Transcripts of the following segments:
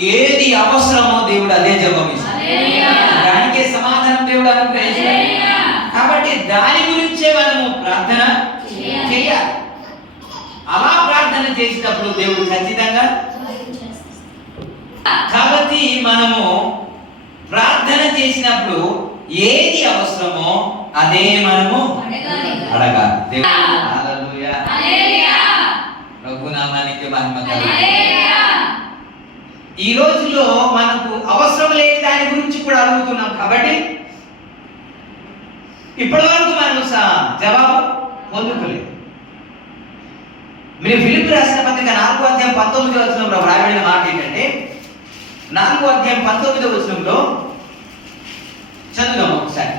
ఏది అవసరమో దేవుడు అదే జవాబిస్తాడు. దానికే సమాధానం దేవుడు అనుగ్రహించాడు. కాబట్టి దాని గురించే మనము ప్రార్థన చేయాలి. అలా ప్రార్థన చేసినప్పుడు దేవుడు ఖచ్చితంగా కాబట్టి మనము ప్రార్థన చేసినప్పుడు ఏది అవసరమో అదే మనము అడగాలి. రఘునామానికి మహిమ. ఈ రోజుల్లో మనకు అవసరం లేని దాని గురించి కూడా అడుగుతున్నాం కాబట్టి ఇప్పటి వరకు మనం జవాబు పొందుకోలేదు. మీరు ఫిలిప్ రాసిన పత్రిక నాలుగో అధ్యాయం పంతొమ్మిది వచనంలో వ్రాయబడిన మాట ఏంటంటే నాలుగో అధ్యాయం పంతొమ్మిదో వచనంలో చదువుదాం ఒకసారి.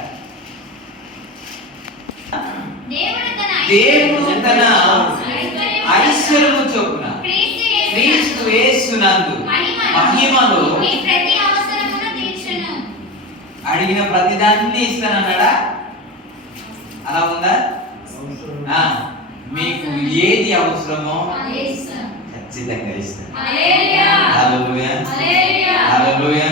దేవుడు తన ఐశ్వర్యము చొప్పున క్రీస్తు యేసునందు క్రీస్తు యేసునందు మహిమను మహిమను మీ ప్రతి. అడిగిన ప్రతిదాన్ని ఇస్తానన్నాడా అలా ఉందా ఆ, మీకు ఏది అవసరమో. ఖచ్చితంగా. హల్లెలూయా.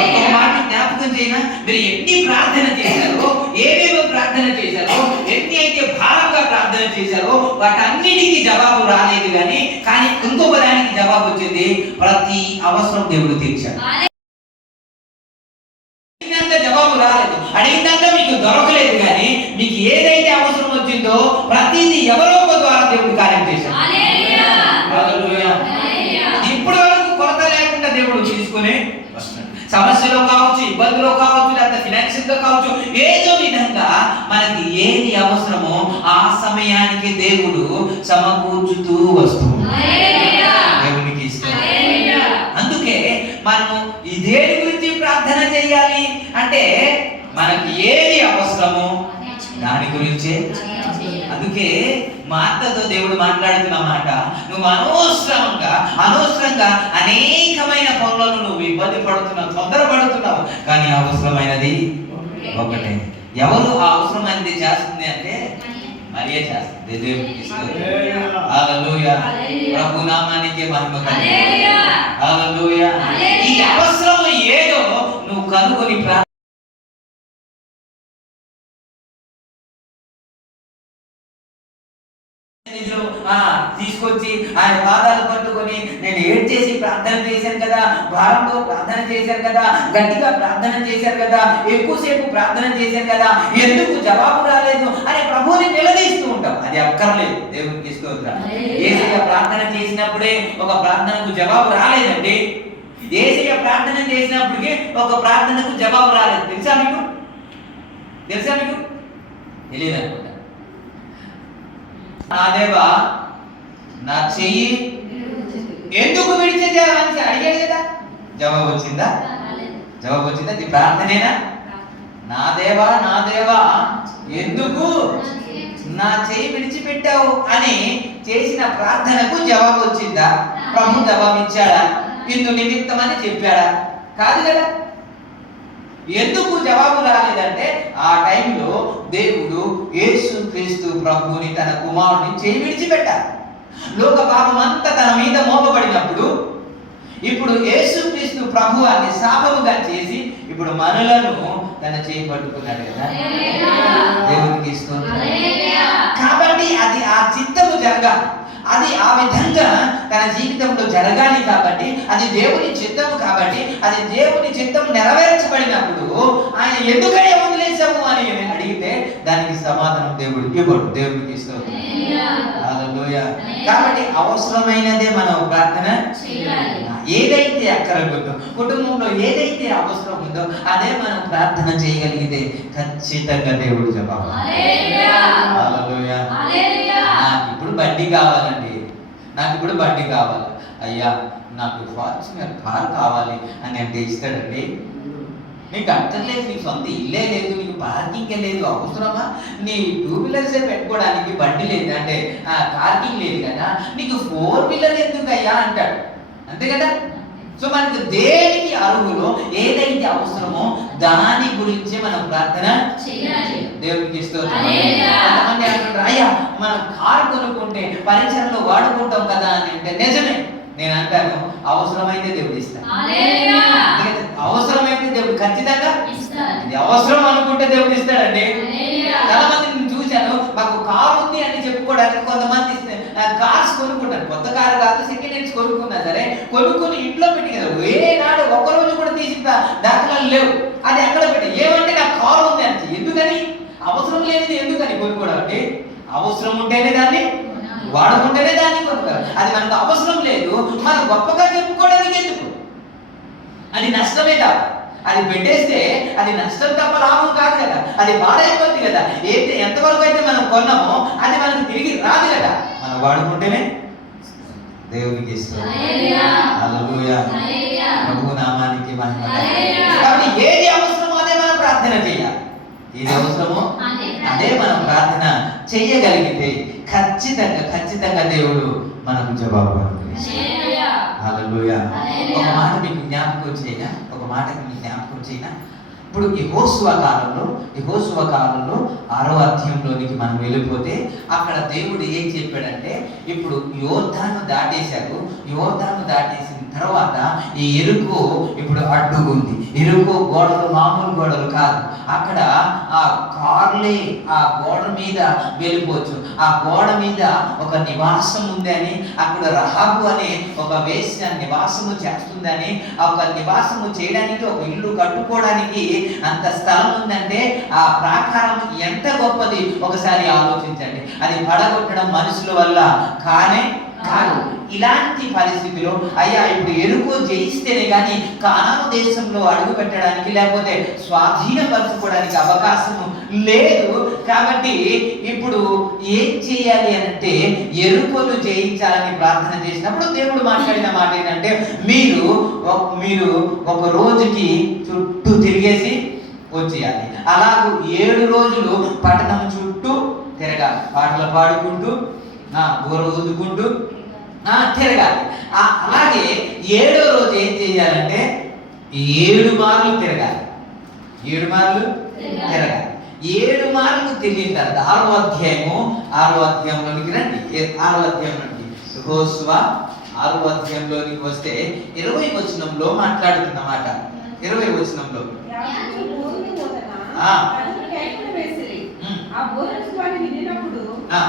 ఒక్క మాట జ్ఞాపకం చేయనా? మీరు ఎన్ని ప్రార్థన చేశారో ఏమేమో ప్రార్థన చేశారో ఎన్ని అయితే భారంగా ప్రార్థన చేశారో వాటన్నిటికీ జవాబు రాలేదు కానీ కానీ ఇంకొక దానికి జవాబు వచ్చింది ప్రతి అవసరం దేవుడు తీర్చాడు. అడిగినంత జవాబు రాలేదు. అడిగినంత మీకు దొరకలేదు కానీ మీకు ఏదైతే అవసరం వచ్చిందో ప్రతిదీ సమస్యలో కావచ్చు ఇబ్బందులో కావచ్చు లేదా ఫినాన్షియల్గా కావచ్చు ఏదో విధంగా మనకి ఏది అవసరమో ఆ సమయానికి దేవుడు సమకూర్చుతూ వస్తుంది. దేవునికి ఇష్టం. అందుకే మనము ఈ దేని గురించి ప్రార్థన చేయాలి అంటే మనకి ఏది అవసరమో దాని గురించే అందుకే మా అత్తతో దేవుడు మాట్లాడుతున్న మాట నువ్వు అనవసరంగా అనవసరంగా అనేకమైన పనులను నువ్వు ఇబ్బంది పడుతున్నావు తొందర పడుతున్నావు కానీ అవసరమైనది ఒకటే. ఎవరు ఆ అవసరమైనది చేస్తుంది అంటే మరియే చేస్తుంది. ప్రభు నామానికి మహిమ. హల్లెలూయా. ఈ అవసరం ఏదో నువ్వు కనుగొని తీసుకొచ్చి ఆయన పాదాలు పట్టుకొని నేను ఏడ్ చేసి ప్రార్థన చేశాను కదా భారంతో ప్రార్థన చేశాను కదా గట్టిగా ప్రార్థన చేశాను కదా ఎక్కువసేపు ప్రార్థన చేశాను కదా ఎందుకు జవాబు రాలేదు? అని ప్రభువుని నిలదీస్తూ ఉంటాం. అది అక్కర్లేదు. దేవునికి స్తోత్రం. ఏసయ్య ప్రార్థన చేసినప్పుడే ఒక ప్రార్థనకు జవాబు రాలేదండి. ఏసయ్య ప్రార్థన చేసినప్పటికీ ఒక ప్రార్థనకు జవాబు రాలేదు. తెలుసా మీకు? తెలుసా మీకు? తెలియదు అనుకుంటా. నా దేవా నా చెయ్యి ఎందుకు విడిచేదేవని అడిగాడు కదా. జవాబు వచ్చిందా? జవాబు వచ్చిందా? నీ ప్రార్థనేనా? నా దేవా నా దేవా ఎందుకు నా చేయి విడిచిపెట్టావు అని చేసిన ప్రార్థనకు జవాబు వచ్చిందా? ప్రభు జవాబు ఇచ్చాడా? ఇందు నిమిత్తం అని చెప్పాడా? కాదు కదా. ఎందుకు జవాబు రాలేదంటే ఆ టైంలో దేవుడు యేసు క్రీస్తు ప్రభువుని తన కుమారుని చేయి విడిచిపెట్టారు లోక పాపం అంతా తన మీద మోపబడినప్పుడు ఇప్పుడు యేసు క్రీస్తు ప్రభు అని శాపముగా చేసి ఇప్పుడు మనలను తన చేయి పట్టుకున్నాడు కదా. దేవునికి. కాబట్టి అది ఆ చిత్తము జరగాలి. అది ఆ విధంగా తన జీవితంలో జరగాలి కాబట్టి అది దేవుని చిత్తము కాబట్టి అది దేవుని చిత్తం నెరవేర్చబడినప్పుడు ఆయన ఎందుకని వదిలేసాము అని అడిగితే దానికి సమాధానం దేవుడు ఇవ్వడు. దేవుడికి. కాబట్టి అవసరమైనదే మనం ప్రార్థన. ఏదైతే అక్కర ఉందో కుటుంబంలో ఏదైతే అవసరం ఉందో అదే మనం ప్రార్థన చేయగలిగితే ఖచ్చితంగా దేవుడు జవాబు. నాకు ఇప్పుడు బండి కావాలండి. నాకు ఇప్పుడు బండి కావాలి. అయ్యా నాకు ఫార్చునర్ కార్ కావాలి అని అంటే ఇస్తాడండి. నీకు అర్థం లేదు నీకు సొంత ఇల్లే లేదు నీకు పార్కింగ్ లేదు అవసరమా? నీ టూ వీలర్సే పెట్టుకోవడానికి బండి లేదు అంటే ఆ, పార్కింగ్ లేదు కదా? నీకు ఫోర్ వీలర్ ఎందుకు అయ్యా అంటాడు. అంతే కదా? సో మనకు దేనికి అరుగులో ఏదైతే అవసరమో దాని గురించి మనం ప్రార్థన చేయాలి. దేవునికి. కొంతమంది అంటుంటారు అయ్యా మనం కారు కొనుక్కుంటే పరిచయంలో వాడుకుంటాం కదా అని అంటే నిజమే. నేను అంటాను అవసరమైతే దేవుడు ఇస్తాను ఎందుకంటే అవసరమైతే దేవుడు ఖచ్చితంగా ఇస్తాడు. ఇది అవసరం అనుకుంటే దేవుడు ఇస్తాడండి. చాలా మంది నేను చూశాను మాకు కారు ఉంది అని చెప్పుకోవడానికి కొంతమంది కార్స్ కొనుక్కుంటారు. కొత్త కారు కాదు సెకండ్ హ్యాండ్స్ కొనుక్కున్నా సరే కొనుక్కొని ఇంట్లో పెట్టి కదా ఏనాడు ఒక్కరోజు కూడా తీసి దాఖలాలు లేవు. అది అక్కడ పెట్టి ఏమంటే నాకు కారు ఉంది అని ఎందుకని? అవసరం లేనిది ఎందుకని కొనుక్కోవడం అవసరం ఉంటేనే దాన్ని వాడుకుంటేనే దాన్ని కొనుక్కోవాలి. అది మనకు అవసరం లేదు. మనం గొప్పగా చెప్పుకోవడానికి ఎందుకు? అది నష్టమే కాదు అది పెట్టేస్తే అది నష్టం తప్ప లాభం కాదు కదా. అది పాడైపోద్ది కదా. ఏంటి ఎంతవరకు అయితే మనం కొన్నామో అది మనకు తిరిగి రాదు కదా. మనం వాడుకుంటేనే దేవునికి ఇష్టం. ప్రభు నామానికి మహిమ. కాబట్టి ఏది అవసరమో అదే మనం ప్రార్థన చేయాలి. ఏది అవసరమో అదే. అదే మనం ప్రార్థన చెయ్యగలిగితే ఖచ్చితంగా ఖచ్చితంగా దేవుడు మనకు జవాబు. ఒక మాట మీకు జ్ఞాపకం చేయనా ఒక మాట మీకు జ్ఞాపకం చేయనా ఇప్పుడు ఈ హోసువ కాలంలో ఈ హోసువ కాలంలో ఆరో అధ్యాయంలోనికి మనం వెళ్ళిపోతే అక్కడ దేవుడు ఏం చెప్పాడంటే ఇప్పుడు యోర్ధాను దాటేశారు. యోర్ధాను దాటేసిన తర్వాత ఈ ఎరుకు ఇప్పుడు అడ్డుకుంది ఎరుకు గోడలు మామూలు గోడలు కాదు. అక్కడ ఆ కార్లే ఆ గోడ మీద వెళ్ళిపోవచ్చు. ఆ గోడ మీద ఒక నివాసం ఉందని అక్కడ రహాబు అనే ఒక వేసిన నివాసము చేస్తుందని ఆ ఒక నివాసము చేయడానికి ఒక ఇల్లు కట్టుకోవడానికి అంత స్థలం ఉందంటే ఆ ప్రాకారం ఎంత గొప్పది? ఒకసారి ఆలోచించండి. అది పడగొట్టడం మనుషుల వల్ల కానే కాదు. ఇలాంటి పరిస్థితిలో అయ్యా ఇప్పుడు ఎరుకో జయిస్తేనే కానీ కానాను దేశంలో అడుగు పెట్టడానికి లేకపోతే స్వాధీనపరచుకోవడానికి అవకాశం లేదు. కాబట్టి ఇప్పుడు ఏం చేయాలి అంటే ఎరుకను జయించాలని ప్రార్థన చేసినప్పుడు దేవుడు మాట్లాడిన మాట ఏంటంటే మీరు మీరు ఒక రోజుకి చుట్టూ తిరిగేసి వచ్చేయాలి. అలాగూ ఏడు రోజులు పట్టణం చుట్టూ తిరగాలి. పాటలు పాడుకుంటూ ఆ, బూర ఊదుకుంటూ తిరగాలి. ఆ, అలాగే ఏడో రోజు ఏం చేయాలంటే ఏడు మార్లు తిరగాలి. ఏడు మార్లు? తిరగాలి. ఏడు మార్లు తిరిగిన తర్వాత ఆరో అధ్యాయము ఆరో అధ్యాయంలోనికి రండి. ఏ- ఆరో అధ్యాయం నుండి హోస్వ ఆరో అధ్యాయంలోనికి వస్తే ఇరవై వచనంలో మాట్లాడుతున్నమాట. ఇరవై వచనంలో. ఆ.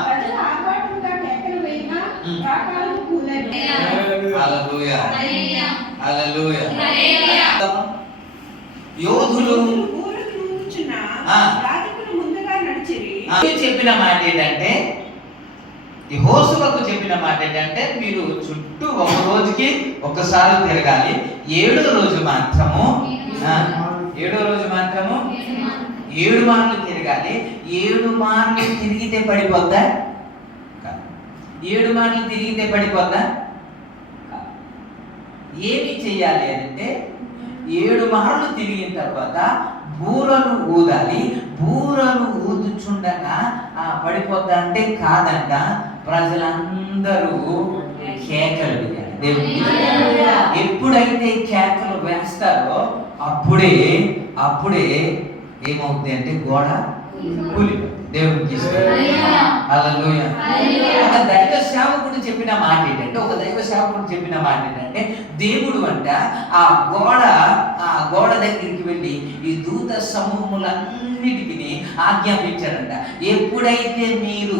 యోధులు. చెప్పిన మాట ఏంటంటే ఈ హోసులకు చెప్పిన మాట ఏంటంటే మీరు చుట్టూ ఒక రోజుకి ఒకసారి తిరగాలి. ఏడో రోజు మాత్రము ఏడో రోజు మాత్రము ఏడు మార్లు తిరగాలి. ఏడు మార్లు తిరిగితే పడిపోద్దా? కాదు. ఏడు మార్లు తిరిగితే పడిపోద్దా. ఏమి చెయ్యాలి అంటే ఏడు మార్లు తిరిగిన తర్వాత బూరలు ఊదాలి బూరలు ఊదుచుండగా ఆ పడిపోద్దా అంటే కాదంట ప్రజలందరూ కేకలు వేయాలి దేవుడికి. ఎప్పుడైతే కేకలు వేస్తారో అప్పుడే అప్పుడే ఏమవుతుంది అంటే గోడ హల్లెలూయా. హల్లెలూయా. ఒక దైవ సేవకుడు చెప్పిన మాట ఏంటంటే ఒక దైవ సేవకుడు చెప్పిన మాట ఏంటంటే దేవుడు అంట ఆ గోడ ఆ గోడ దగ్గరికి వెళ్ళి ఈ దూత సమూహములన్నిటికీ ఆజ్ఞాపించాడంట ఎప్పుడైతే మీరు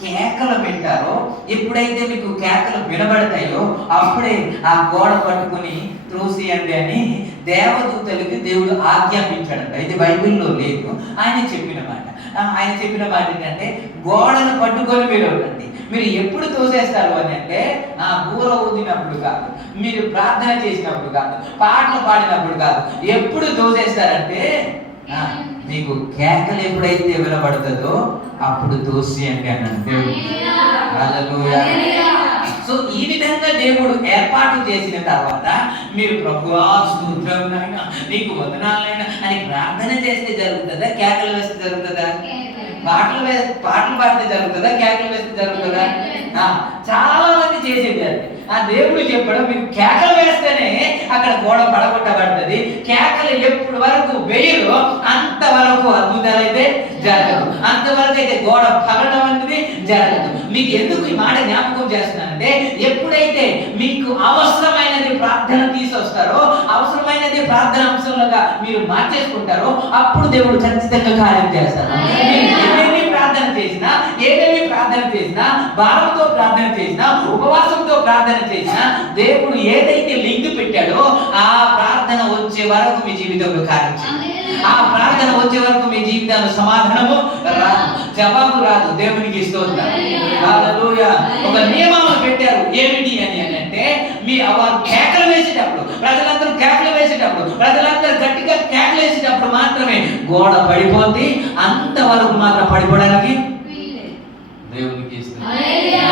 కేకలు వింటారో ఎప్పుడైతే మీకు కేకలు వినబడతాయో అప్పుడే ఆ గోడ పట్టుకొని త్రోసియండి అని దేవదూతలకి దేవుడు ఆజ్ఞాపించాడంట. ఇది బైబిల్లో లేదు. ఆయన చెప్పిన మాట. ఆయన చెప్పిన మాట ఏంటంటే గోడను పట్టుకొని మీరు ఉండండి. మీరు ఎప్పుడు తోసేస్తారు అని అంటే ఆ బూర ఊదినప్పుడు కాదు. మీరు ప్రార్థన చేసినప్పుడు కాదు. పాటలు పాడినప్పుడు కాదు. ఎప్పుడు తోసేస్తారంటే మీకు కేకలు ఎప్పుడైతే వినబడుతుందో అప్పుడు తోసియండి అన్నాడు దేవుడు. హల్లెలూయా. సో ఈ విధంగా దేవుడు ఏర్పాటు చేసిన తర్వాత మీరు ప్రభువా స్తోత్రం నాయన నీకు వందనాలైనా అని ప్రార్థన చేస్తే జరుగుతుందా? కేకలు వేస్తే జరుగుతుందా? పాటలు వే పాటలు పాడితే జరుగుతుందా? కేకలు వేస్తే జరుగుతుందా? చాలా మంది చేసేది అది ఆ దేవుడు చెప్పడం మీకు కేకలు వేస్తేనే అక్కడ గోడ పడగొట్టబడుతుంది. కేకలు ఎప్పుడు వరకు వేయరు అంతవరకు అద్భుతాలు అయితే జరగదు. అంతవరకు అయితే గోడ పగలడం అనేది జరగదు. మీకు ఎందుకు ఈ మాట జ్ఞాపకం చేస్తున్నానంటే ఎప్పుడైతే మీకు అవసరమైనది ప్రార్థన తీసుకొస్తారో అవసరమైనది ప్రార్థన అంశంలోగా మీరు మార్చేసుకుంటారో అప్పుడు దేవుడు ఖచ్చితంగా కార్యం చేస్తారు మీరు ప్రార్థన చేసినా ఏమేమి ప్రార్థన చేసినా భారంతో ప్రార్థన చేసినా ఉపవాసం ప్రార్థన చేసినా దేవుడు ఏదైతే లింక్ పెట్టాడో ఆ ప్రార్థన వచ్చే వరకు మీ జీవితంలో కార్యం. ఆ ప్రార్థన వచ్చే వరకు మీ జీవితంలో సమాధానము రాదు. జవాబు రాదు. దేవునికి స్తోత్రం. హల్లెలూయా ఒక నియమాలు పెట్టారు. ఏమిటి అని అంటే మీ వారు కేకలు వేసేటప్పుడు ప్రజలందరూ కేకలు వేసేటప్పుడు ప్రజలందరూ గట్టిగా కేకలు వేసేటప్పుడు మాత్రమే గోడ పడిపోద్ది. అంతవరకు మాత్రం పడిపోవడానికి దేవునికి స్తోత్రం.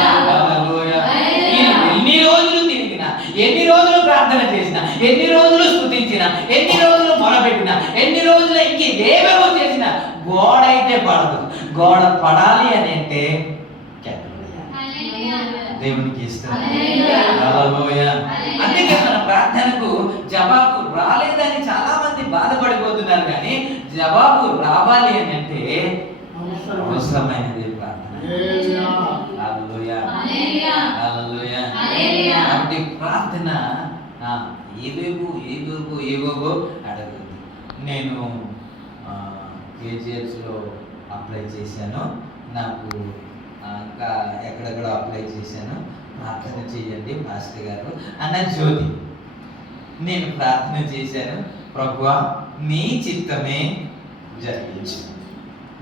ప్రార్థన చేసినా ఎన్ని రోజులు స్తుతించినా ఎన్ని రోజులు మొరపెట్టినా ఎన్ని రోజులు ఇంక ఏమేమో చేసినా గోడ అయితే పడదు గోడ పడాలి అని అంటే. దేవునికి ఇష్టం హల్లెలూయా. హల్లెలూయా. హల్లెలూయా. అందుకే మన ప్రార్థనకు జవాబు రాలేదని చాలా మంది బాధపడిపోతున్నారు కానీ జవాబు రావాలి అని అంటే అవసరమైనది ప్రార్థన ఏవేవో ఏవేవో ఏవేవో అడగద్దు. నేను కేజీఎఫ్స్లో అప్లై చేశాను. నాకు ఇంకా ఎక్కడెక్కడ అప్లై చేశాను. ప్రార్థన చేయండి మాస్టర్ గారు. అన్న జ్యోతి నేను ప్రార్థన చేశాను. ప్రభువా నీ చిత్తమే జరిగించు.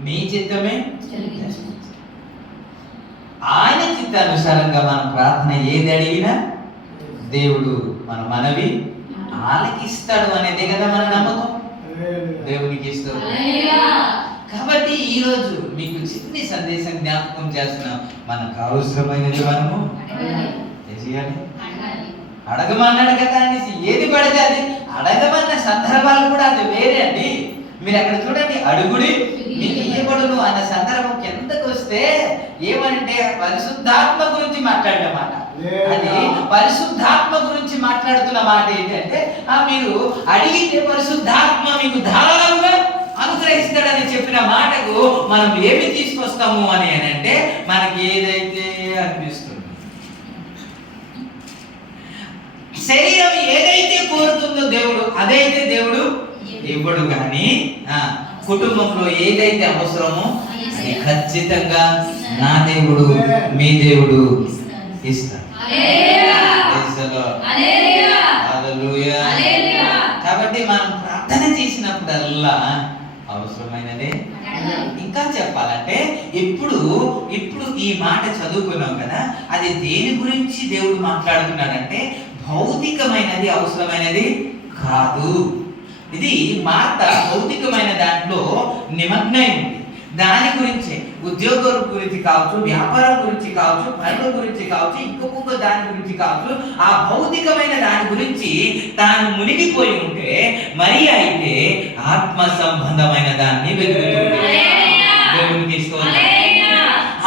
నీ చిత్తమే జరిగించు. ఆయన చిత్తానుసారంగా మనం ప్రార్థన ఏది అడిగినా దేవుడు మన మనవి ఆలకిస్తాడు అనేదే కదా మన నమ్మకం. దేవునికి ఇస్తాడు హల్లెలూయా. కాబట్టి ఈ రోజు మీకు చిన్ని సందేశం జ్ఞాపకం చేస్తున్నాం. మనకు అవసరమైనది మనము చేయాలి. అడగమన్నాడు కదా అనేసి ఏది పడితే అది అడగమన్న సందర్భాలు కూడా అది వేరే అండి. మీరు అక్కడ చూడండి అడుగుడి మీకు ఇవ్వబడును అన్న సందర్భం కిందకు వస్తే ఏమంటే పరిశుద్ధాత్మ గురించి మాట్లాడమాట అది పరిశుద్ధాత్మ గురించి మాట్లాడుతున్న మాట ఏంటంటే ఆ మీరు అడిగితే పరిశుద్ధాత్మ మీకు ధారాళంగా అనుగ్రహిస్తాడని చెప్పిన మాటకు మనం ఏమి తీసుకొస్తాము అని అని అంటే మనకి ఏదైతే అనిపిస్తుంది. శరీరం ఏదైతే కోరుతుందో దేవుడు అదైతే దేవుడు ఇవ్వడు. కానీ ఆ, కుటుంబంలో ఏదైతే అవసరమో ఖచ్చితంగా నా దేవుడు మీ దేవుడు ఇస్తాడు. కాబట్టి మనం ప్రార్థన చేసినప్పుడల్లా అవసరమైనదే. ఇంకా చెప్పాలంటే ఇప్పుడు ఇప్పుడు ఈ మాట చదువుకున్నాం కదా అది దేని గురించి దేవుడు మాట్లాడుతున్నాడంటే భౌతికమైనది అవసరమైనది కాదు. ఇది మాట భౌతికమైన దాంట్లో నిమగ్నై ఉంది. దాని గురించి. ఉద్యోగం గురించి కావచ్చు వ్యాపారం గురించి కావచ్చు పనుల గురించి కావచ్చు ఇంకొక దాని గురించి కావచ్చు ఆ భౌతికమైన దాని గురించి తాను మునిగిపోయి ఉంటే మరి అయితే ఆత్మ సంబంధమైన దాన్ని వెతుకుతుంది స్తోత్రం. హల్లెలూయా.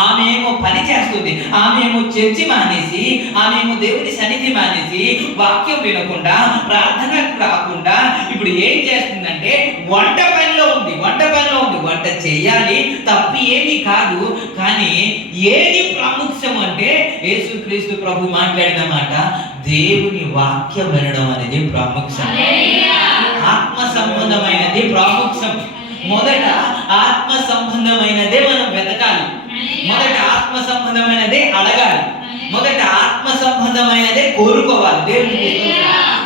ఆమె ఏమో పని చేస్తుంది ఆమె ఏమో చర్చి మానేసి ఆమె ఏమో దేవుని సన్నిధి మానేసి వాక్యం వినకుండా ప్రార్థనకు రాకుండా ఇప్పుడు ఏం చేస్తుందంటే వంట పనిలో ఉంది వంట ఉంది వంట చేయాలి తప్పు ఏమీ కాదు. కానీ ఏది ప్రాముఖ్యం అంటే యేసుక్రీస్తు ప్రభు మాట్లాడిన మాట దేవుని వాక్యం వినడం అనేది ప్రాముఖ్యం. ఆత్మ సంబంధమైనది ప్రాముఖ్యం. మొదట ఆత్మ సంబంధమైనదే మనం వెతకాలి. మొదట ఆత్మ సంబంధమైనదే అడగాలి. మొదట ఆత్మ సంబంధమైనదే కోరుకోవాలి. దేవునికి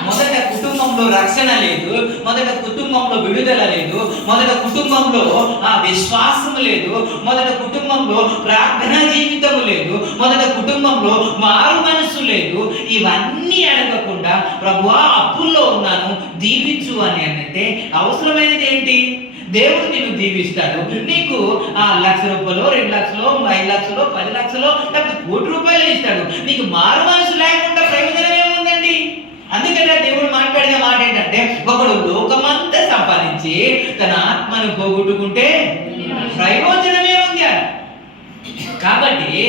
మొదట కుటుంబంలో రక్షణ లేదు మొదట కుటుంబంలో విడుదల లేదు మొదట కుటుంబంలో ఆ విశ్వాసం లేదు మొదట కుటుంబంలో ప్రార్థన జీవితం లేదు మొదట కుటుంబంలో మారు మనసు లేదు. ఇవన్నీ అడగకుండా ప్రభు అప్పుల్లో ఉన్నాను దీవించు అని అంటే అవసరమైనది ఏంటి? దేవుడు నిన్ను దీవిస్తాడు. నీకు ఆ లక్ష రూపాయలు రెండు లక్షలు ఐదు లక్షలు పది లక్షలు లేకపోతే కోటి రూపాయలు ఇస్తాడు. నీకు మారు మనసు లేకుండా ప్రయోజనం ఏముందండి? అందుకనే దేవుడు మాట్లాడిన మాట ఏంటంటే ఒకడు లోకమంతా సంపాదించి తన ఆత్మను పోగొట్టుకుంటే ప్రయోజనమే ఉంది కాబట్టి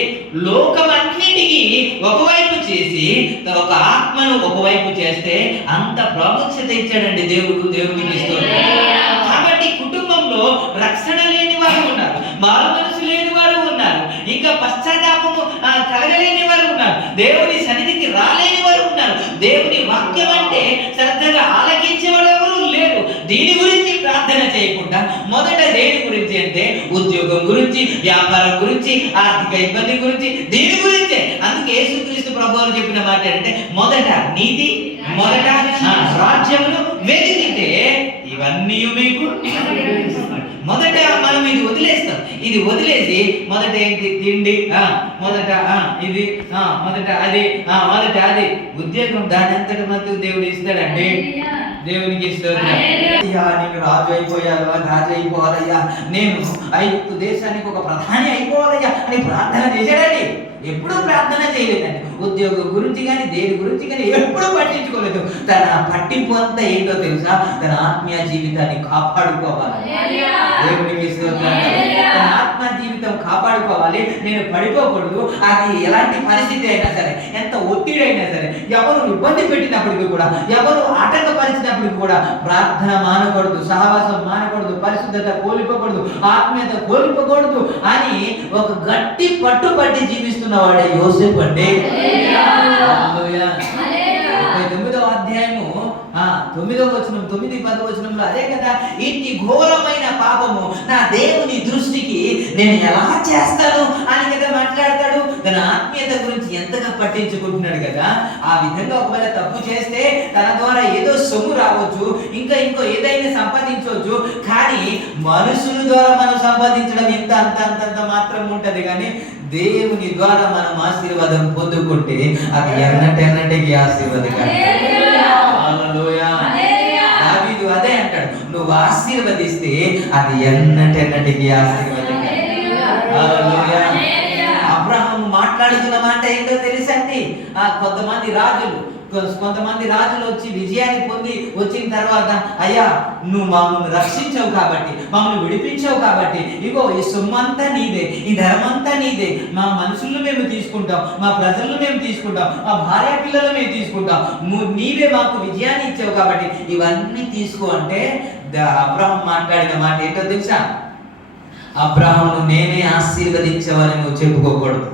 లోకమన్నిటికీ ఒకవైపు చేసి ఒక ఆత్మను ఒకవైపు చేస్తే అంత ప్రాముఖ్యత ఇచ్చాడండి దేవుడు దేవుడికి ఇస్తుంది కాబట్టి కుటుంబంలో రక్షణ లేని వారు ఉన్నారు మారు మనసు లేని వారు ఉన్నారు ఇంకా పశ్చాత్తాపము కలగలేని వారు ఉన్నారు దేవుని సన్నిధికి రాలేని వారు ఉన్నారు దేవుని వాక్యం అంటే శ్రద్ధగా ఆలకించే వాళ్ళు ఎవరు లేరు దీని గురించి ప్రార్థన చేయకుండా మొదట దేని గురించి అంటే ఉద్యోగం గురించి వ్యాపారం గురించి ఆర్థిక ఇబ్బంది గురించి దీని గురించే? అందుకే యేసుక్రీస్తు ప్రభువులు చెప్పిన మాట ఏంటంటే మొదట నీతి మొదట రాజ్యమును వెతికితే ఇవన్నీ మీకు. మొదట మనం ఇది వదిలేస్తాం. ఇది వదిలేసి మొదట ఏంటి? తిండి. ఆ మొదట ఆ ఇది ఆ మొదట అది ఆ మొదట అది. ఉద్యోగం దాని అంతటి మధ్య దేవుడు ఇస్తాడండి. దేవునికి అయ్యా నీకు రాజు అయిపోయాను రాజు అయిపోవాలయ్యా. నేను ఐగుప్తు దేశానికి ఒక ప్రధాని అయిపోవాలయ్యా అని ప్రార్థన చేశాడండి. ఎప్పుడూ ప్రార్థన చేయలేదండి. ఉద్యోగం గురించి కానీ దేని గురించి కానీ ఎప్పుడూ పట్టించుకోలేదు. తన పట్టింపు అంతా ఏంటో తెలుసా? తన ఆత్మీయ జీవితాన్ని కాపాడుకోవాలి దేవునికి జీవితం కాపాడుకోవాలి నేను పడిపోకూడదు అది ఎలాంటి పరిస్థితి అయినా సరే ఎంత ఒత్తిడి అయినా సరే ఎవరు ఇబ్బంది పెట్టినప్పటికీ కూడా ఎవరు ఆటంకపరిచినప్పటికీ కూడా ప్రార్థన మానకూడదు సహవాసం మానకూడదు పరిశుద్ధత కోల్పోకూడదు ఆత్మీయత కోల్పోకూడదు అని ఒక గట్టి పట్టుబట్టి జీవిస్తున్న వాడే యోసేపు అండి. ఆ తొమ్మిదవ వచనం తొమ్మిది పది వచనంలో అదే కదా ఇంటి ఘోరమైన పాపము నా దేవుని దృష్టికి నేను ఎలా చేస్తాను? అని కదా మాట్లాడతాడు. తన ఆత్మీయత గురించి ఎంతగా పట్టించుకుంటున్నాడు కదా ఆ విధంగా ఒకవేళ తప్పు చేస్తే తన ద్వారా ఏదో సొమ్ము రావచ్చు ఇంకా ఇంకో ఏదైనా సంపాదించవచ్చు కానీ మనుషుల ద్వారా మనం సంపాదించడం ఇంత అంత అంత అంత మాత్రం ఉంటది. కానీ దేవుని ద్వారా మనం ఆశీర్వాదం పొందుకుంటే అది ఎన్నటెన్నటికి ఆశీర్వాదం నువ్వు ఆశీర్వదిస్తే అది ఎన్నటెన్నటికి ఆశీర్వాదం హల్లెలూయా. అబ్రహాం మాట్లాడుతున్న మాట ఏంటో తెలుసండి ఆ కొంతమంది రాజులు కొంతమంది రాజులు వచ్చి విజయాన్ని పొంది వచ్చిన తర్వాత అయ్యా నువ్వు మమ్మల్ని రక్షించావు కాబట్టి మమ్మల్ని విడిపించావు కాబట్టి ఇగో ఈ సొమ్మంతా నీదే ఈ ధర్మంతా నీదే. మా మనుషులను మేము తీసుకుంటాం మా ప్రజలను మేము తీసుకుంటాం మా భార్య పిల్లలు మేము తీసుకుంటాం. నీవే మాకు విజయాన్ని ఇచ్చావు కాబట్టి ఇవన్నీ తీసుకో అంటే అబ్రహం మాట్లాడిన మాట ఏంటో తెలుసా? అబ్రహమును నేనే ఆశీర్వదించవని నువ్వు చెప్పుకోకూడదు.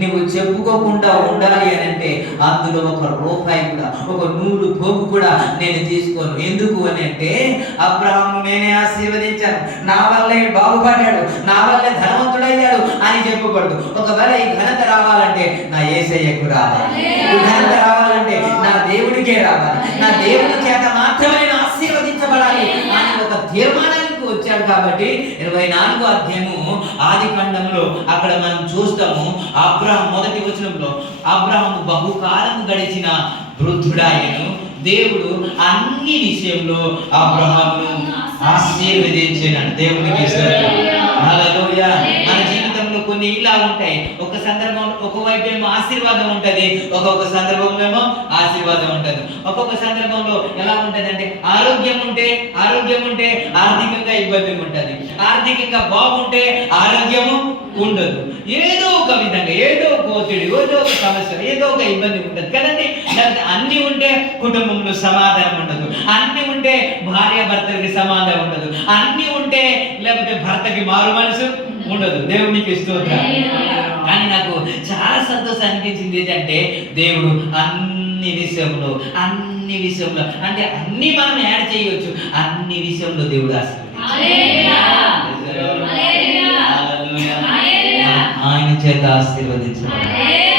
నువ్వు చెప్పుకోకుండా ఉండాలి అని అంటే అందులో ఒక రూపాయి కూడా ఒక నూలు పోగు కూడా నేను తీసుకోను. ఎందుకు అని అంటే అబ్రహాము నేనే ఆశీర్వదించాను. నా వల్లే బాగుపడ్డాడు నా వల్లే ధనవంతుడయ్యాడు అని చెప్పకూడదు ఒకవేళ ఈ ఘనత రావాలంటే నా ఏసయ్యకు రావాలి. ఘనత రావాలంటే నా దేవుడికే రావాలి. నా దేవుడి చేత మాత్రం వచ్చాడు కాబట్టి ఇరవై నాలుగో అధ్యాయము ఆది ఖండంలో అక్కడ మనం చూస్తాము అబ్రహం మొదటి వచనంలో అబ్రహం బహుకాలం గడిచిన వృద్ధుడాయను. దేవుడు అన్ని విషయంలో అబ్రహామును ఆశీర్వదించాడు దేవునికి కొన్ని ఇలా ఉంటాయి ఒక సందర్భం ఒకవైపు ఏమో ఆశీర్వాదం ఉంటుంది ఒక్కొక్క సందర్భంలో ఏమో ఆశీర్వాదం ఉంటది. ఒక్కొక్క సందర్భంలో ఎలా ఉంటుంది అంటే ఆరోగ్యం ఉంటే ఆరోగ్యం ఉంటే ఆర్థికంగా ఇబ్బంది ఉంటుంది. ఆర్థికంగా బాగుంటే ఆరోగ్యము ఉండదు. ఏదో ఒక విధంగా ఏదో ఒక ఒత్తిడి ఏదో ఒక సమస్య ఏదో ఒక ఇబ్బంది ఉంటది కదండి. లేకపోతే అన్ని ఉంటే కుటుంబంలో సమాధానం ఉండదు. అన్ని ఉంటే భార్య భర్తకి సమాధానం ఉండదు. అన్ని ఉంటే లేకపోతే భర్తకి మారు మనసు ఉండదు. దేవునికి స్తోత్రం. కానీ నాకు చాలా సంతోషం అనిపించింది ఏంటంటే దేవుడు అన్ని విషయంలో అన్ని విషయంలో అంటే అన్ని మనం యాడ్ చేయవచ్చు అన్ని విషయంలో దేవుడు. హల్లెలూయా. ఆయన చేత ఆశీర్వదించాడు. హల్లెలూయా.